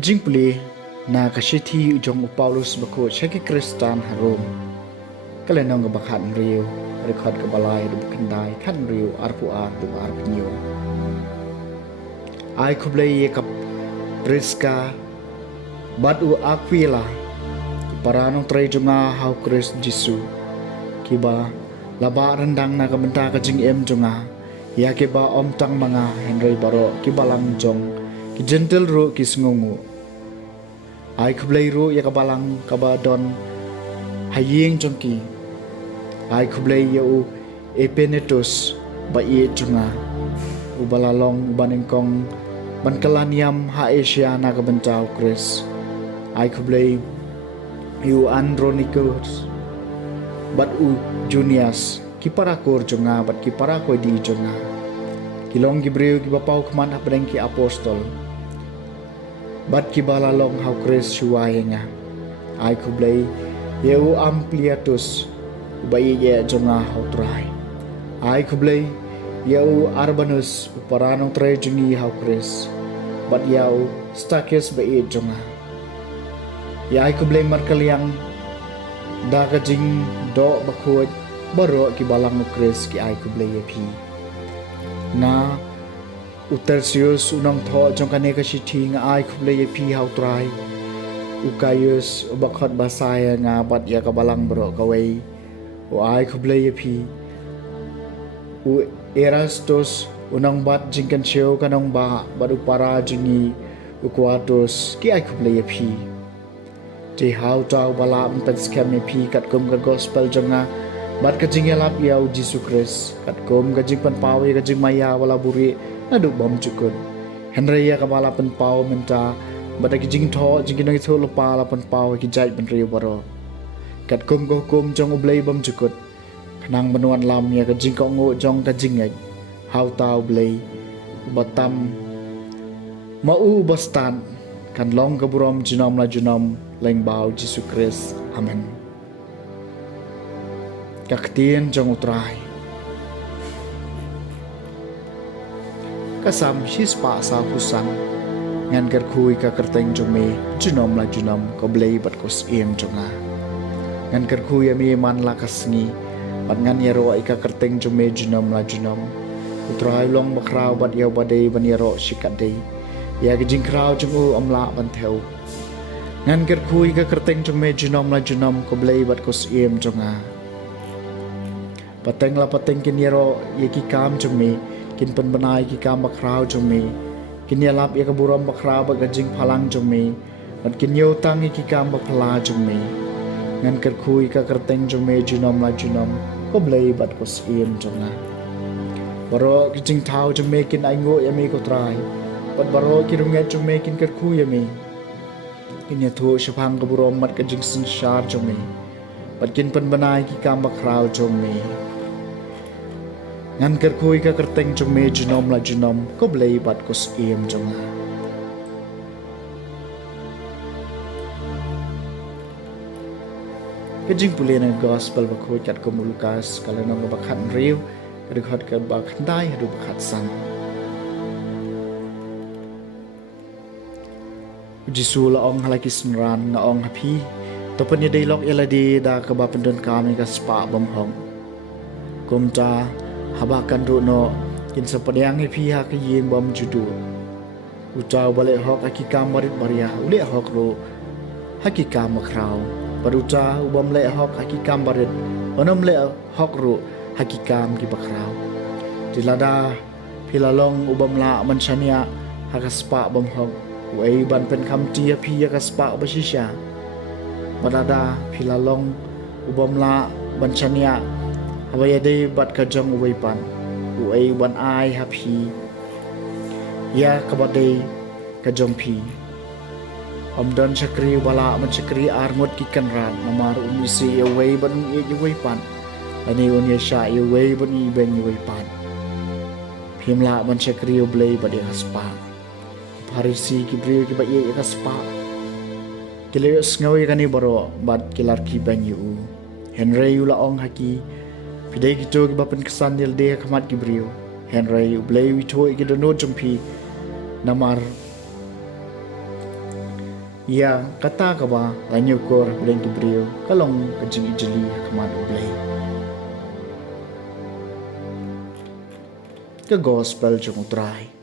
Jingpule na kasithi ujong Paulus bako syaki Kristan harom kalenong bakhan riu rekhod kabalai du kendai khan riu arpu ar du arpnyo ai khublei ye kap priska badu akwila paranong trai junga hau Kris Jisu kiba laba rendang na kabenta ka jing em junga ya kiba om tang manga henry baro kibalang jong ki gentle ro ki sngongu ai khublei ro ya kabalang kabadon hayeng jongki ai khublei yo epenetus ba ye junga ubalalong banengkong bankalaniam ha asia na kabentau Kris ai khublei yu andronicus bat u junias kiparakor junga bat kiparakoi di junga kilong gibreu kibapau kman apdeng ki apostol bat kibalalong hau Kris shuwayenga ai khublei yeu ampliatus ubai ye junga hau trai ai khublei yeu arbanus uparanong trai jungi hau Kris bat yau stakes bai junga ya ai khublei markaliang da kajing do bakhuat baro kibalang Kris ki ai khublei ye phi na utersius unang tho jong kane ka sithi nga ai khublei ye phi hau trai ukayus bakhot basaya nga bat ya kabalang bro kawai o ai khublei ye phi u erastus unang bat jingkan show kanong ba badu para jingi ukwatus ki ai khublei ye phi te hau tau bala pen scam ye phi kat kum ka gospel jonga bat ka jingelap yau Jisu Kris kat kum ka jingpan pawe ka jing maya wala buri nadu bom cukun henry ya kabala pen pau menta bada ki jing tho jing nang tho lopa la pen pau ki jai pen riu baro kat kum ko kum jong ublei bom cukut kanang benuan lam ya ka jing ko ngo jong ka jing ai hau tau blei batam mau bastan kan long ka burom jinom la jinom leng bau Jisu Kris amen kaktien jong utrai kasam hispa sa pusan ngan ker khui ka kerteng jome jinom la jinom ko blei bat kos em jonga ngan ker khui ami man la kasngi bat ngan yaro ika kerteng jome jinom la jinom utrai long bakrau bat yau badei ban yaro sikadei ya ke jing krau jongu amla ban theo ngan ker khui ka kerteng jome jinom la jinom ko blei bat kos em jonga pateng la pateng kin yaro yeki kam jome kin penbenai ki kam bakrau jome kin yalap ya kaburam bakrau ba gajing phalang jome bat kin yo tang ki kam baphala jome ngan ker khui ka kerteng jome jinom la jinom ko blei bat ko siem jonga baro ki jing thau jome kin aingo yami ko trai bat baro ki runget jome kin ker khui yami kin ya thu shapang kaburam mat ka jing sin shar jome bat kin penbenai ki kam bakrau jome ngan ker khui ka kerteng jome jinom la jinom ko blei bat ko siem jonga ke Jingpule na gospel ba khoi kat ko Lukas kala nang bakhan riu rekhot ka bakhan dai hadu bakhat san Jisu la ong halaki sunran nga ong happy to pen ye dialog eladi da ka ba pendon kami ka spa bom hong kumta habakan runo kin sapadiang phi ha ka yeng bom judu utau bale hok akikam marit maria ule hok ro hakikam makrau paruta ubam le hok hakikam barit onom le hok ro hakikam ki bakrau tilada Pilalong ubam la man chania hakaspa bam hok uai ban pen kam tia pi hakaspa basisha badada pilalong ubam la ban chania habaya de bat kajong uai pan uai ban ai hapi ya kabade kajong pi Amdan chakri wala man chakri arngot ki kanran namar umisi uai ban uai pan ani unya sha uai ban i ben uai pan Pimla man chakri ublay ba di kaspa Parisi ki brio ki ba iya kaspa Kilayo sngawi kani baro bat kilar ki ban yu Henry ula ong haki Pidai kito ki bapan kesan nil de kamat ki brio Henry ublay wito ki dono jumpi namar Ya kata ka ba lanyo kor bilang ki brio kalong kajing ijili kamat ublay Ka gospel jung utray